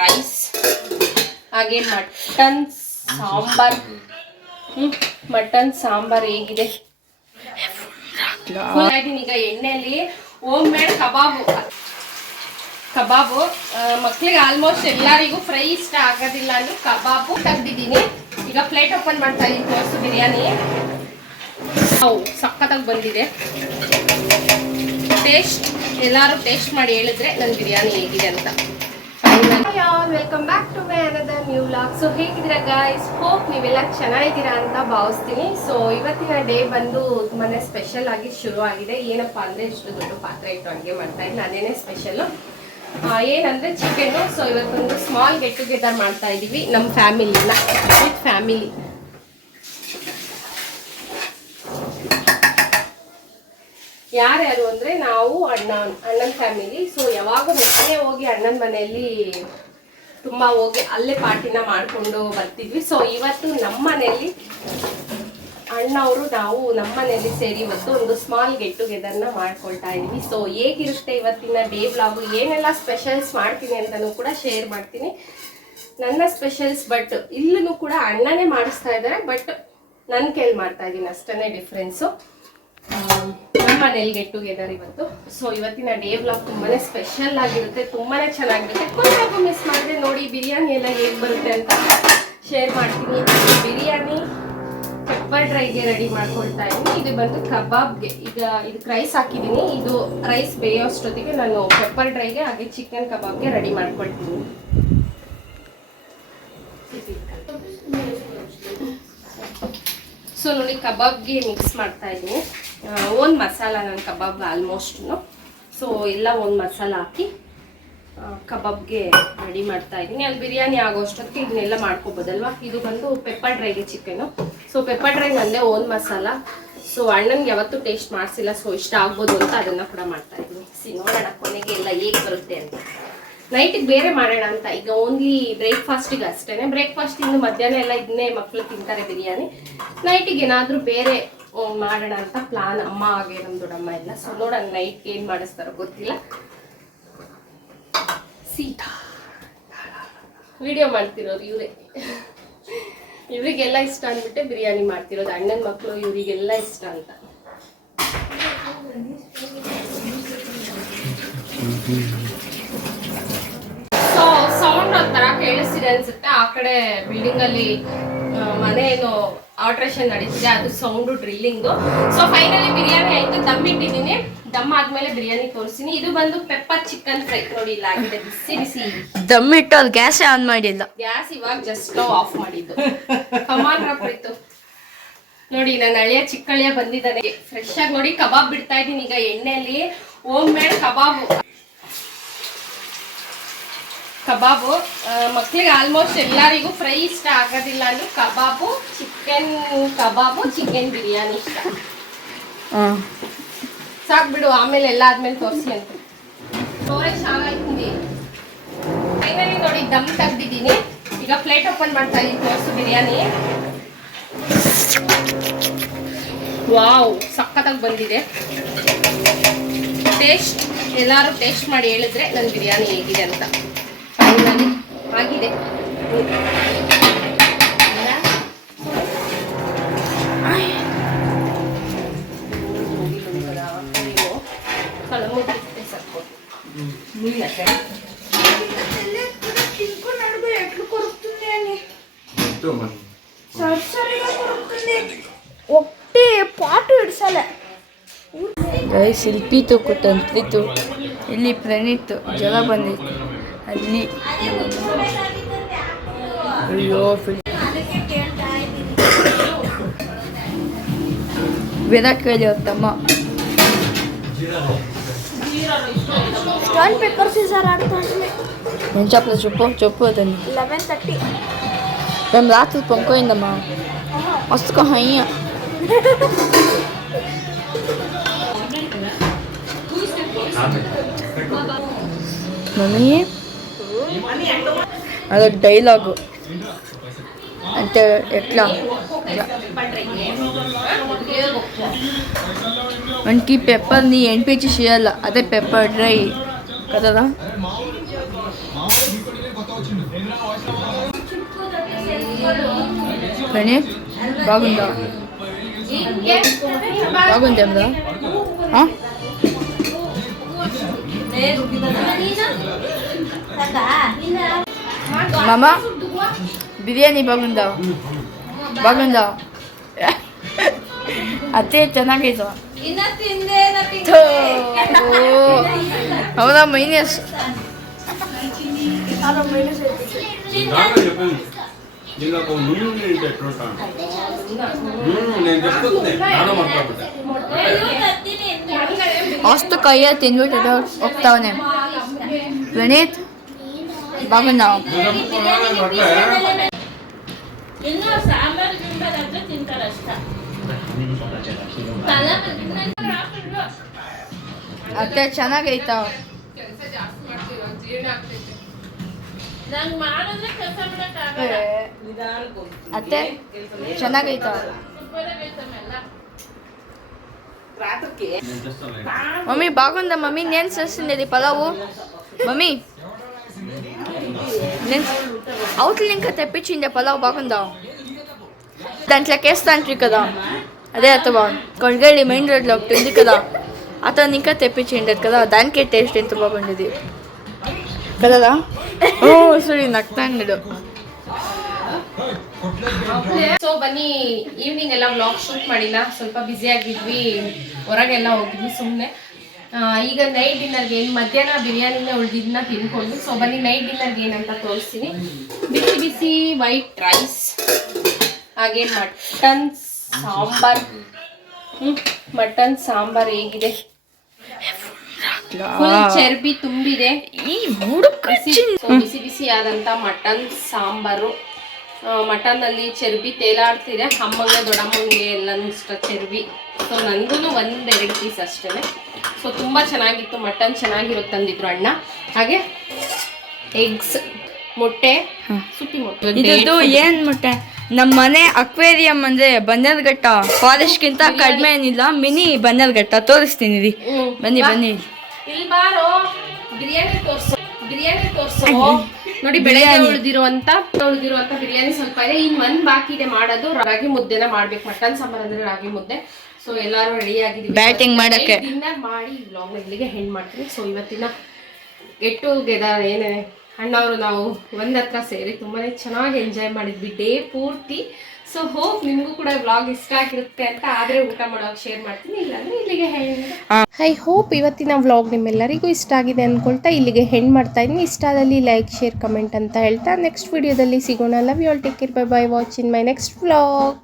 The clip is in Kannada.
ರೈಸ್ ಹಾಗೆ ಮಟನ್ ಸಾಂಬಾರ್. ಮಟನ್ ಸಾಂಬಾರ್ ಹೇಗಿದೆ ಈಗ ಎಣ್ಣೆಯಲ್ಲಿ ಹೋಮ್ ಮೇಡ್ ಕಬಾಬು ಮಕ್ಳಿಗೆ ಆಲ್ಮೋಸ್ಟ್ ಎಲ್ಲರಿಗೂ ಫ್ರೈ ಇಷ್ಟ ಆಗೋದಿಲ್ಲ ಅಂದ್ರೆ ಕಬಾಬು ತೆಗ್ದಿದ್ದೀನಿ. ಈಗ ಪ್ಲೇಟ್ ಓಪನ್ ಮಾಡ್ತಾ ಇದ್ದೀನಿ, ತೋರಿಸು ಬಿರಿಯಾನಿ. ಸಖತ್ತಾಗಿ ಬಂದಿದೆ. ಟೇಸ್ಟ್ ಎಲ್ಲರೂ ಟೇಸ್ಟ್ ಮಾಡಿ ಹೇಳಿದ್ರೆ ನನ್ನ ಬಿರಿಯಾನಿ ಹೇಗಿದೆ ಅಂತ. Welcome back to my another new vlog. So ಹೇಗಿದ್ದೀರಾ ಗೈಸ್? ಹೋಪ್ ನೀವೆಲ್ಲ ಚೆನ್ನಾಗಿದ್ದೀರಾ ಅಂತ ಭಾವಿಸ್ತೀನಿ. ಸೊ ಇವತ್ತಿನ ಡೇ ಬಂದು ತುಂಬಾನೇ ಸ್ಪೆಷಲ್ ಆಗಿ ಶುರು ಆಗಿದೆ. ಏನಪ್ಪಾ ಅಂದ್ರೆ ಇಷ್ಟು ದೊಡ್ಡ ಪಾತ್ರೆ ಇಟ್ಟು ಅಡುಗೆ ಮಾಡ್ತಾ ಇದ್ದೀನಿ. ಅದೇನೇ ಸ್ಪೆಷಲ್ಲು ಏನಂದ್ರೆ ಚಿಕನ್ನು. ಸೊ ಇವತ್ತೊಂದು ಸ್ಮಾಲ್ ಗೆಟ್ ಟುಗೆದರ್ ಮಾಡ್ತಾ ಇದ್ದೀವಿ ನಮ್ಮ ಫ್ಯಾಮಿಲಿ. ಯಾರ್ಯಾರು ಅಂದ್ರೆ ನಾವು ಅಣ್ಣನ ಫ್ಯಾಮಿಲಿ. ಸೊ ಯಾವಾಗ ಮನೆ ಹೋಗಿ ಅಣ್ಣನ ಮನೆಯಲ್ಲಿ ತುಂಬಾ ಹೋಗಿ ಅಲ್ಲೇ ಪಾರ್ಟಿನ ಮಾಡ್ಕೊಂಡು ಬರ್ತಿದ್ವಿ. ಸೊ ಇವತ್ತು ನಮ್ಮ ಮನೆಯಲ್ಲಿ ಅಣ್ಣವರು ನಾವು ನಮ್ಮ ಮನೆಯಲ್ಲಿ ಸೇರಿ ಇವತ್ತು ಒಂದು ಸ್ಮಾಲ್ ಗೆಟ್ ಟುಗೆದರ್ನ ಮಾಡ್ಕೊಳ್ತಾ ಇದೀವಿ. ಸೊ ಹೇಗಿರುತ್ತೆ ಇವತ್ತಿನ ಡೇ ವ್ಲಾಗು, ಏನೆಲ್ಲ ಸ್ಪೆಷಲ್ಸ್ ಮಾಡ್ತೀನಿ ಅಂತಲೂ ಕೂಡ ಶೇರ್ ಮಾಡ್ತೀನಿ. ನನ್ನ ಸ್ಪೆಷಲ್ಸ್ ಬಟ್ ಇಲ್ಲೂ ಕೂಡ ಅಣ್ಣನೇ ಮಾಡಿಸ್ತಾ ಇದ್ದಾರೆ, ಬಟ್ ನನ್ನ ಕೈಲಿ ಮಾಡ್ತಾ ಇದ್ದೀನಿ ಅಷ್ಟೇ ಡಿಫ್ರೆನ್ಸು. ನಮ್ಮ ಮನೇಲಿ ಗೆಟ್ ಟುಗೆದರ್ ಇವತ್ತು. ಸೊ ಇವತ್ತಿನ ಡೇ ವ್ಲಾಗ್ ತುಂಬಾನೇ ಸ್ಪೆಷಲ್ ಆಗಿರುತ್ತೆ, ತುಂಬಾನೇ ಚೆನ್ನಾಗಿರುತ್ತೆ. ಕೊನೆಗೂ ಮಿಸ್ ಮಾಡಿದ್ರೆ ನೋಡಿ ಬಿರಿಯಾನಿ ಎಲ್ಲ ಹೇಗೆ ಬರುತ್ತೆ ಅಂತ ಶೇರ್ ಮಾಡ್ತೀನಿ. ಬಿರಿಯಾನಿ ಪೆಪ್ಪರ್ ಡ್ರೈಗೆ ರೆಡಿ ಮಾಡ್ಕೊಳ್ತಾ ಇದ್ದೀನಿ. ಇದು ಬಂದು ಕಬಾಬ್ಗೆ. ಈಗ ಇದಕ್ಕೆ ರೈಸ್ ಹಾಕಿದ್ದೀನಿ. ಇದು ರೈಸ್ ಬೇಯೋಷ್ಟೊತ್ತಿಗೆ ನಾನು ಪೆಪ್ಪರ್ ಡ್ರೈಗೆ ಹಾಗೆ ಚಿಕನ್ ಕಬಾಬ್ಗೆ ರೆಡಿ ಮಾಡ್ಕೊಳ್ತೀನಿ. ಸೊ ನೋಡಿ ಕಬಾಬ್ಗೆ ಮಿಕ್ಸ್ ಮಾಡ್ತಾ ಇದ್ದೀನಿ. ಒಂದು ಮಸಾಲ ನನ್ನ ಕಬಾಬ್ಗೆ ಆಲ್ಮೋಸ್ಟ್. ಸೊ ಎಲ್ಲ ಒಂದು ಮಸಾಲ ಹಾಕಿ ಕಬಾಬ್ಗೆ ರೆಡಿ ಮಾಡ್ತಾ ಇದ್ದೀನಿ. ಅಲ್ಲಿ ಬಿರಿಯಾನಿ ಆಗೋಷ್ಟೊತ್ತಿಗೆ ಇದನ್ನೆಲ್ಲ ಮಾಡ್ಕೋಬೋದಲ್ವಾ. ಇದು ಬಂದು ಪೆಪ್ಪರ್ ಡ್ರೈಗೆ ಚಿಕನ್ನು. ಸೊ ಪೆಪ್ಪರ್ ಡ್ರೈ ನಲ್ಲೇ ಒಂದು ಮಸಾಲ. ಸೊ ಅಣ್ಣನಿಗೆ ಯಾವತ್ತೂ ಟೇಸ್ಟ್ ಮಾಡಿಸಿಲ್ಲ, ಸೊ ಇಷ್ಟ ಆಗ್ಬೋದು ಅಂತ ಅದನ್ನು ಕೂಡ ಮಾಡ್ತಾ ಇದ್ದೀನಿ. ನೋಡೋಣ ಕೊನೆಗೆ ಎಲ್ಲ ಹೇಗೆ ಬರುತ್ತೆ ಅಂತ. ನೈಟಿಗೆ ಬೇರೆ ಮಾಡೋಣ ಅಂತ. ಈಗ ಓನ್ಲಿ ಬ್ರೇಕ್ಫಾಸ್ಟಿಗೆ ಅಷ್ಟೇ. ಬ್ರೇಕ್ಫಾಸ್ಟ್ ಇನ್ನು ಮಧ್ಯಾಹ್ನ ಎಲ್ಲ ಇದನ್ನೇ ಮಕ್ಕಳು ತಿಂತಾರೆ ಬಿರಿಯಾನಿ. ನೈಟಿಗೆ ಏನಾದರೂ ಬೇರೆ ಮಾಡೋಣ ಅಂತ ಪ್ಲಾನ್. ಅಮ್ಮ ಹಾಗೆ ನಮ್ಮ ದೊಡ್ಡಮ್ಮ ಎಲ್ಲ. ಸೊ ನೋಡೋಣ ನೈಟ್ ಏನು ಮಾಡಿಸ್ತಾರೋ ಗೊತ್ತಿಲ್ಲ. ಸೀತಾ ವಿಡಿಯೋ ಮಾಡ್ತಿರೋರು ಇವರಿಗೆಲ್ಲ ಇಷ್ಟ ಅಂದ್ಬಿಟ್ಟೆ ಬಿರಿಯಾನಿ ಮಾಡ್ತಿರೋದು. ಅಣ್ಣನ ಮಕ್ಕಳು ಇವರಿಗೆಲ್ಲ ಇಷ್ಟ ಅಂತ. ಸೊ ಸೌಂಡ್ ಒಂಥರ ಕೇಳಿಸ್ತಿದೆ ಅನ್ಸುತ್ತೆ. ಆ ಕಡೆ ಬಿಲ್ಡಿಂಗ್ ಅಲ್ಲಿ ಮನೆ ಏನು ಆಲ್ಟ್ರೇಷನ್ ನಡೀತಿದೆ, ಅದು sound drilling. So finally biryani ಆಯ್ತು, ದಮ್ ಇಟ್ಟಿದ್ದೀನಿ. ದಮ್ ಆದ್ಮೇಲೆ ಬಿರಿಯಾನಿ ತೋರಿಸ್ತೀನಿ. ಇದು ಬಂದು ಪೆಪ್ಪರ್ ಚಿಕನ್ ಫ್ರೈ. ನೋಡಿ ಇಲ್ಲ ಆಗಿದೆ, ಬಿಸಿ ಬಿಸಿ ದಮ್ ಇಟ್ಟು ಅದು ಗ್ಯಾಸ್ ಆನ್ ಮಾಡಿಲ್ಲ. ಗ್ಯಾಸ್ ಇವಾಗ ಜಸ್ಟ್ ಆಫ್ ಮಾಡಿದ್ದು. ಕಮಾನ್ ಪ್ರೀತು. ನೋಡಿ ನನ್ನ ಹಳೆಯ ಚಿಕ್ಕಳಿಯ ಬಂದಿದ್ದಾನೆ ಫ್ರೆಶ್ ಆಗಿ. ನೋಡಿ ಕಬಾಬ್ ಬಿಡ್ತಾ ಇದ್ದೀನಿ ಈಗ ಎಣ್ಣೆಯಲ್ಲಿ. ಹೋಮ್ ಮೇಡ್ ಕಬಾಬು ಮಕ್ಳಿಗೆ ಆಲ್ಮೋಸ್ಟ್ ಎಲ್ಲರಿಗೂ ಫ್ರೈ ಇಷ್ಟ ಆಗೋದಿಲ್ಲ ಅಂದ್ರೆ ಕಬಾಬು ಚಿಕನ್ ಬಿರಿಯಾನಿ ಇಷ್ಟ. ಸಾಕು ಬಿಡು, ಆಮೇಲೆ ಎಲ್ಲ ಆದ್ಮೇಲೆ ತೋರಿಸಿ ಅಂತ. ಸ್ಟೋರೇಜ್ ಚೆನ್ನಾಗಾಯ್ತು. ಫೈನಲಿ ನೋಡಿ ದಮ್ ತೆಗ್ದಿದ್ದೀನಿ. ಈಗ ಪ್ಲೇಟ್ ಓಪನ್ ಮಾಡ್ತಾ ಇದ್ದೀನಿ, ತೋರಿಸು ಬಿರಿಯಾನಿ. ವಾವ್ ಸಖತ್ತಾಗಿ ಬಂದಿದೆ. ಟೇಸ್ಟ್ ಎಲ್ಲರೂ ಟೇಸ್ಟ್ ಮಾಡಿ ಹೇಳಿದ್ರೆ ನನ್ನ ಬಿರಿಯಾನಿ ಹೇಗಿದೆ ಅಂತ. ಫೈನಲಿ ಆಗಿದೆ. ಒಟ್ಟೆ ಪಾಟು ಇಡ್ಸಲ್ಲ. ಶಿಲ್ಪಿತು ಕುತಂತ್ರಿತು. ಇಲ್ಲಿ ಪ್ರಣೀತ್ ಜಲ ಬಂದಿತ್ತು. ಅಲ್ಲಿ ಅಯ್ಯೋ ವಿರಾಟ್ ಕೊಹ್ಲಿ ಅವ್ರ ತಮ್ಮ స్టోన్ పేపర్ సీజర్ ఆడుతుంది. నేను చెప్పు అతన్ని 11:30 మేము రాత్రి పొంకోయిందమ్మా మస్తుకో హయ్య మమ్మీ అదొక డైలాగు. అంటే ఎట్లా మనకి పెప్పర్ని ఎండిపించి చేయాల, అదే పెప్పర్ డ్రై కదా. ప్రణీత్ బాగుందా? బాగుంది కదా? మామ ಬಿರಿಯಾನಿ ಬಾಗುಂದ ಬಾಗುಂದ ಅತ್ತೆ ಚೆನ್ನಾಗೈತು. ಹೌದಾ ಮೈನಸ್ ಅಷ್ಟು ಕೈಯ ತಿಂದ್ಬಿಟ್ಟು ಹೋಗ್ತಾವನೆ. ಪ್ರಣೀತ್ ಬಾಗುಂದ ಇನ್ನು ಸಾಂಬಾರು ಗಿಂಬಾರಂದ್ರೆ ತಿಂತಾರಷ್ಟ. ಅತ್ತೆ ಚೆನ್ನಾಗೈತ. ನಂಗೆ ಮಾಡಿದ್ರೆ ಕೆಲಸ ಮಾಡಕ್ಕಾಗಲ್ಲ. ಅತ್ತೆ ಚೆನ್ನಾಗೈತ. మమ్మీ బాగుందా మమ్మీ? నేను చేసింది పలావు మమ్మీ. నేను అవతల ఇంకా తెప్పించింది పలావ్ బాగుందా? దాంట్లోకి వేస్తాంట్రీ కదా, అదే అత్తవా కొనగల్లి మెయిన్ రోడ్లో ఒకటి ఉంది కదా, అతను ఇంకా తెప్పించిండేది కదా, దానికే టేస్ట్ ఎంత బాగుండేది కదా. ఓ ಸರಿ ನಗ್ತಾಂಡು. ಸೊ ಬನ್ನಿ, ಈವ್ನಿಂಗ್ ಎಲ್ಲ ವ್ಲಾಗ್ ಶೂಟ್ ಮಾಡಿಲ್ಲ, ಸ್ವಲ್ಪ ಬ್ಯುಸಿ ಆಗಿದ್ವಿ, ಹೊರಗೆಲ್ಲ ಹೋಗಿದ್ವಿ ಸುಮ್ಮನೆ. ಈಗ ನೈಟ್ ಡಿನ್ನರ್ಗೆ ಏನು ಮಧ್ಯಾಹ್ನ ಬಿರಿಯಾನಿನ ಉಳಿದಿದ್ದನ್ನ ತಿನ್ಕೊಂಡು, ಸೊ ಬನ್ನಿ ನೈಟ್ ಡಿನ್ನರ್ಗೆ ಏನಂತ ತೋರಿಸ್ತೀನಿ. ಬಿಸಿ ಬಿಸಿ ವೈಟ್ ರೈಸ್, ಹಾಗೆ ಮಟನ್ ಸಾಂಬಾರ್. ಮಟನ್ ಸಾಂಬಾರ್ ಹೇಗಿದೆ? ಫುಲ್ ಚರ್ಬಿ ತುಂಬಿದೆ. ಬಿಸಿ ಬಿಸಿ ಆದಂತ ಮಟನ್ ಸಾಂಬಾರು. ಮಟನಲ್ಲಿ ಚರ್ಬಿ ತೇಲಾಡ್ತಿದೆ, ಅಮ್ಮಂಗೆ ದೊಡ್ಡಮ್ಮಂಗೆ ಎಲ್ಲನೂ ಇಷ್ಟ ಚರ್ಬಿ. ಸೊ ನಂದೂ 1-2 ಪೀಸ್ ಅಷ್ಟೇ. ಸೊ ತುಂಬ ಚೆನ್ನಾಗಿತ್ತು, ಮಟನ್ ಚೆನ್ನಾಗಿರುತ್ತೆ ತಂದಿದ್ರು ಅಣ್ಣ. ಹಾಗೆ ಎಗ್ಸ್, ಮೊಟ್ಟೆ, ಸುಟ್ಟಿ ಮೊಟ್ಟೆ. ಇದು ಏನ್ ಮೊಟ್ಟೆ? ನಮ್ಮ ಮನೆ ಅಕ್ವೇರಿಯಂ ಅಂದ್ರೆ ಬನ್ನರ್ಘಟ್ಟ ಫಾರೆಸ್ಟ್ಗಿಂತ ಕಡಿಮೆ ಏನಿಲ್ಲ, ಮಿನಿ ಬನ್ನರ್ಘಟ್ಟ. ತೋರಿಸ್ತೀನಿ ರೀ, ಬನ್ನಿ ಬನ್ನಿ. ಇಲ್ಲಿ ಬಾರೋ, ಬಿರಿಯಾನಿ ತೋರ್ಸು, ಬಿರಿಯಾನಿ ತೋರ್ಸು. ನೋಡಿ ಬೆಳಗ್ಗೆ ಉಳಿದಿರುವಂತ ಬಿರಿಯಾನಿ ಸ್ವಲ್ಪ ಇದೆ, ಇನ್ 1 ಬಾಕಿ ಇದೆ ಮಾಡೋದು. ರಾಗಿ ಮುದ್ದೆನ ಮಾಡ್ಬೇಕು, ಮಟನ್ ಸಾಂಬಾರ್ ಅಂದ್ರೆ ರಾಗಿ ಮುದ್ದೆ. ಸೊ ಎಲ್ಲಾರು ರೆಡಿ ಆಗಿದ್ದೀವಿ ಬ್ಯಾಟಿಂಗ್ ಮಾಡಕ್ಕೆ. ಡಿನ್ನರ್ ಮಾಡಿ ವ್ಲಾಗ್ನ ಇಲ್ಲಿಗೆ ಹೆಂಡ್ ಮಾಡ್ತೀನಿ. ಸೊ ಇವತ್ತಿನ ಗೆಟ್ ಟುಗೆದರ್ ಏನೇ ಅಣ್ಣವರು ನಾವು ಒಂದ್ ಹತ್ರ ಸೇರಿ ತುಂಬಾನೇ ಚೆನ್ನಾಗಿ ಎಂಜಾಯ್ ಮಾಡಿದ್ವಿ ಡೇ ಪೂರ್ತಿ. ಸೊ ಹೋಪ್ ನಿಮಗೂ ಕೂಡ ವ್ಲಾಗ್ ಇಷ್ಟ ಆಗಿರುತ್ತೆ ಅಂತ. ಆದರೆ ಊಟ ಮಾಡೋಕೆ ಶೇರ್ ಮಾಡ್ತೀನಿ, ಇಲ್ಲಾಂದ್ರೆ ಇಲ್ಲಿಗೆ ಐ ಹೋಪ್ ಇವತ್ತಿನ ವ್ಲಾಗ್ ನಿಮ್ಮೆಲ್ಲರಿಗೂ ಇಷ್ಟ ಆಗಿದೆ ಅಂದ್ಕೊಳ್ತಾ ಇಲ್ಲಿಗೆ ಹೆಂಡ್ ಮಾಡ್ತಾ ಇದ್ದೀನಿ. ಇಷ್ಟ ಆದಲ್ಲಿ ಲೈಕ್, ಶೇರ್, ಕಮೆಂಟ್ ಅಂತ ಹೇಳ್ತಾ ನೆಕ್ಸ್ಟ್ ವಿಡಿಯೋದಲ್ಲಿ ಸಿಗೋಣ. Love you all, take care, bye bye, watch in my next vlog.